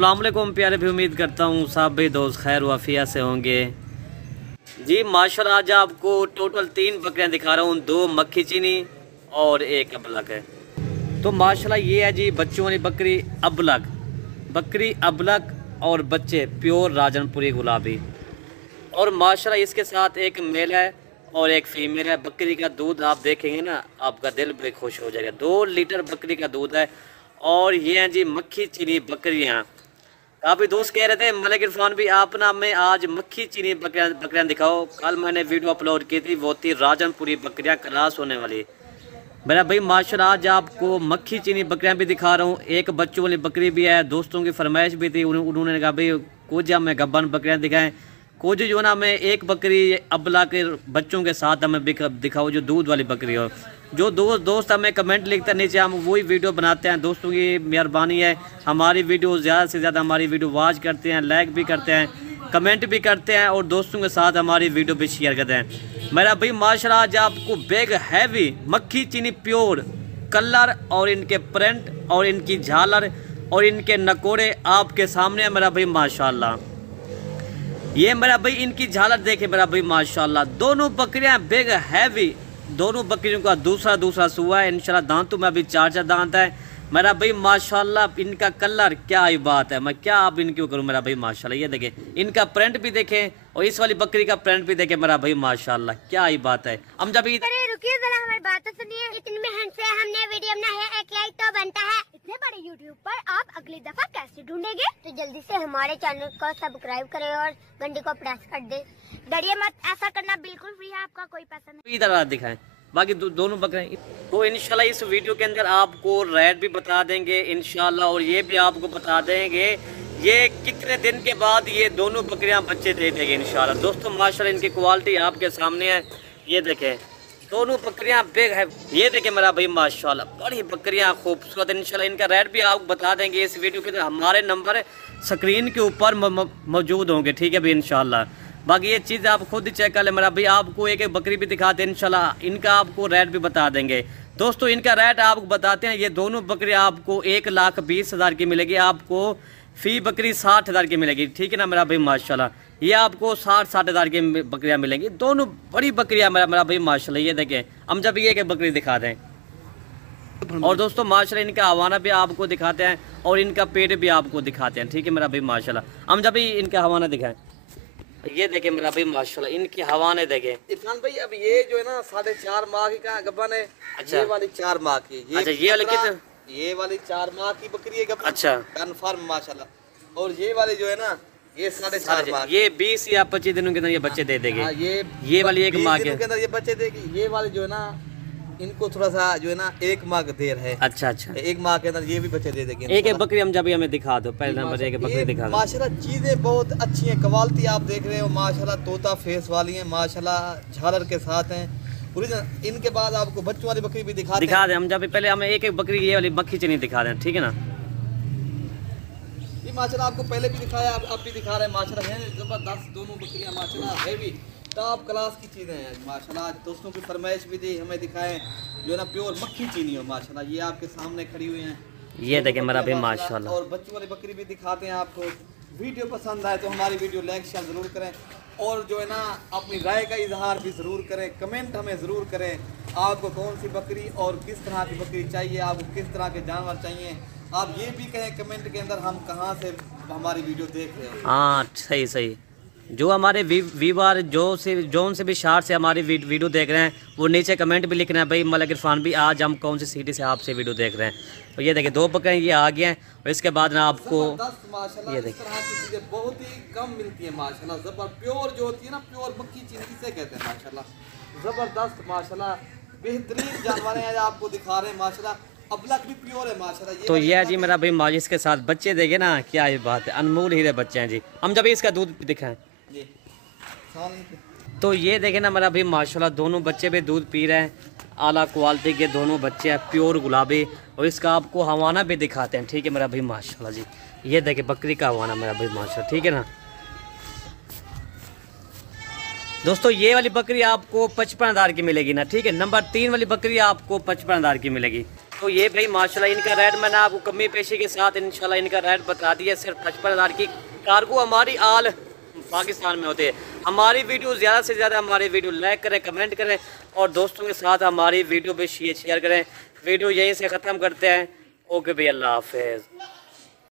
अस्सलामुअलैकुम प्यारे भी, उम्मीद करता हूँ सब भाई दोस्त खैर वाफिया से होंगे जी। माशाल्लाह आज आपको टोटल 3 बकरियाँ दिखा रहा हूँ, 2 मक्खी चीनी और 1 अबलग है। तो माशाल्लाह ये है जी बच्चों वाली बकरी अबलग और बच्चे प्योर राजनपुरी गुलाबी। और माशाल्लाह इसके साथ एक मेल है और एक फीमेल है। बकरी का दूध आप देखेंगे ना, आपका दिल भी खुश हो जाएगा। 2 लीटर बकरी का दूध है। और ये हैं जी मक्खी चीनी बकरियाँ। काफ़ी दोस्त कह रहे थे मलिक इरफान भी आप ना में आज मक्खी चीनी बकरियाँ दिखाओ। कल मैंने वीडियो अपलोड की थी, वो थी राजनपुरी बकरियाँ क्लास होने वाली। मेरा भाई माशाल्लाह आज आपको मक्खी चीनी बकरियाँ भी दिखा रहा हूँ। एक बच्चों वाली बकरी भी है, दोस्तों की फरमाइश भी थी। उन्होंने कहा भाई कुछ हमें गब्बन बकरियाँ दिखाएँ, कुछ जो ना हमें एक बकरी अबला के बच्चों के साथ हमें दिखाओ जो दूध वाली बकरी हो। जो दोस्त हमें कमेंट लिखते हैं नीचे, हम वही वीडियो बनाते हैं। दोस्तों की मेहरबानी है, हमारी वीडियो ज़्यादा से ज़्यादा हमारी वीडियो वॉच करते हैं, लाइक भी करते हैं, कमेंट भी करते हैं और दोस्तों के साथ हमारी वीडियो भी शेयर करते हैं। मेरा भाई माशाल्लाह आज आपको बिग हैवी मक्खी चीनी प्योर कलर और इनके प्रिंट और इनकी झालर और इनके नकोड़े आपके सामने है। मेरा भाई माशाल्लाह ये मेरा भाई इनकी झालर देखे मेरा भाई माशाल्लाह। दोनों बकरियां बिग हैवी, दोनों बकरियों का दूसरा सुआ है। इंशाल्लाह दांतों में अभी 4 दांत है। मेरा भाई माशाल्लाह इनका कलर क्या ही बात है, मैं क्या आप इनकी करूं मेरा भाई माशाल्लाह। ये देखें इनका प्रिंट भी देखें और इस वाली बकरी का प्रिंट भी देखें मेरा भाई माशाल्लाह क्या ही बात है। हम जब रुकिए जरा, हमारी बात तो सुनिए। इतनी मेहनत से हमने वीडियो बनाया है, एक लाइक तो बनता है। इतने बड़े यूट्यूब पर आप अगली दफा कैसे ढूंढेंगे? तो जल्दी से हमारे चैनल को सब्सक्राइब करें और घंटी को प्रेस कर दे। डरिए मत, ऐसा करना बिल्कुल फ्री है, आपका कोई पैसा नहीं। इधर दिखाएं बाकी दोनों बकरे। तो इंशाल्लाह इस वीडियो के अंदर आपको रेट भी बता देंगे इंशाल्लाह, और ये भी आपको बता देंगे ये कितने दिन के बाद ये दोनों बकरियां बच्चे दे देंगे इंशाल्लाह। दोस्तों माशाल्लाह इनकी क्वालिटी आपके सामने है, ये देखें दोनों बकरियां बिग है। ये देखें मेरा भाई माशाल्लाह बड़ी बकरियां खूबसूरत। इंशाल्लाह इनका रेट भी आपको बता देंगे इस वीडियो के अंदर। हमारे नंबर स्क्रीन के ऊपर मौजूद होंगे, ठीक है भाई इंशाल्लाह। बाकी ये चीज़ आप खुद ही चेक कर ले। मेरा भाई आपको एक बकरी भी दिखाते हैं इंशाल्लाह, इनका आपको रेट भी बता देंगे। दोस्तों इनका रेट आपको बताते हैं। ये दोनों बकरी आपको 1,20,000 की मिलेगी, आपको फी बकरी 60,000 की मिलेगी, ठीक है ना मेरा भाई माशाल्लाह। ये आपको 60,000 की बकरियां मिलेंगी, दोनों बड़ी बकरियां मेरा भाई माशाल्लाह। ये देखें हम जब ये बकरी दिखा दें। और दोस्तों माशाल्लाह इनका हवाना भी आपको दिखाते हैं और इनका पेट भी आपको दिखाते हैं, ठीक है मेरा भाई माशाल्लाह। हम जब इनका हवाना दिखाएं, ये देखें मेरा भाई माशाल्लाह इनकी हवाने देखें। इरफान भाई अब ये जो है ना 4.5 माह की का गब्बन है। अच्छा, ये वाली 4 माह की। अच्छा ये वाली कितने? ये वाली 4 माह की बकरी है गब्बन। अच्छा कन्फर्म माशाल्लाह। और ये वाली जो है ना ये 4.5 माह, ये 20 या 25 दिनों के अंदर ये बच्चे दे देंगे। ये वाली 1 माह के अंदर ये बच्चे देगी। ये वाली जो है ना इनको थोड़ा सा जो है ना 1 माह का देर है। अच्छा 1 माह के अंदर ये भी बच्चे दे देंगे। एक बकरी हम जब हमें दिखा दो, पहले नंबर एक बकरी दिखा दो। माशाल्लाह चीजें बहुत अच्छी हैं, क्वालिटी आप देख रहे हो माशाल्लाह, तोता फेस वाली हैं माशाल्लाह, झालर के साथ हैं। इनके बाद आपको बच्चों वाली बकरी भी दिखा दें हम जब पहले हमें एक बकरी ये वाली मक्खी चीनी दिखा दें, ठीक है ना। ये माशाल्लाह आपको पहले भी दिखाया, आप भी दिखा रहे हैं माशाल्लाह है जबरदस्त। दोनों बकरियां माशाल्लाह है भी टॉप क्लास की चीज़ें हैं माशाल्लाह। दोस्तों की फरमाइश भी दी हमें दिखाएं जो है ना प्योर मक्खी चीनी हो माशाल्लाह। ये आपके सामने खड़ी हुई हैं, ये देखें मेरा भाई माशाल्लाह। और बच्चों वाली बकरी भी दिखाते हैं आपको। वीडियो पसंद आए तो हमारी वीडियो लाइक शेयर ज़रूर करें और जो है ना अपनी राय का इजहार भी ज़रूर करें, कमेंट हमें ज़रूर करें आपको कौन सी बकरी और किस तरह की बकरी चाहिए, आपको किस तरह के जानवर चाहिए। आप ये भी कहें कमेंट के अंदर हम कहाँ से हमारी वीडियो देख रहे हो। हाँ सही जो हमारे व्यूअर जोन से भी शहर से हमारी वीडियो देख रहे हैं वो नीचे कमेंट भी लिखना है भाई मलिक इरफान भी आज हम कौन सी सिटी से आपसे वीडियो देख रहे हैं। तो ये देखिए 2 बकरियां ये आ गए हैं और इसके बाद ना आपको ये देखिए चीज़ें बहुत ही कम मिलती है माशाल्लाह। जबर प्योर जो होती है ना, प्योर मक्खी चीज़ किसे कहते हैं माशाल्लाह, जबरदस्त माशाल्लाह बेहतरीन जानवर हैं आपको दिखा रहे हैं माशाल्लाह। अबलग भी प्योर है माशाल्लाह। तो ये है जी मेरा भाई माजिश के साथ बच्चे देखे ना, क्या ये बात है, अनमोल हीरे बच्चे हैं जी। हम जब इसका दूध दिखाएं तो ये देखें ना मेरा भाई माशाल्लाह दोनों बच्चे भी दूध पी रहे हैं, आला क्वालिटी के दोनों बच्चे हैं प्योर गुलाबी। और इसका आपको हवाना भी दिखाते हैं, ठीक है मेरा भाई माशाल्लाह जी। ये देखें बकरी का हवाना मेरा भाई माशाल्लाह, ठीक है ना। दोस्तों ये वाली बकरी आपको 55,000 की मिलेगी ना, ठीक है। नंबर 3 वाली बकरी आपको 55,000 की मिलेगी। तो ये भाई माशाल्लाह इनका रेट मैंने आपको कमी पेशी के साथ इंशाल्लाह इनका रेट बता दिया। सिर्फ 55,000 की कार्गो हमारी आल पाकिस्तान में होते हैं। हमारी वीडियो ज़्यादा से ज़्यादा हमारी वीडियो लाइक करें, कमेंट करें और दोस्तों के साथ हमारी वीडियो पे शेयर करें। वीडियो यहीं से ख़त्म करते हैं। ओके भाई, अल्लाह हाफिज़।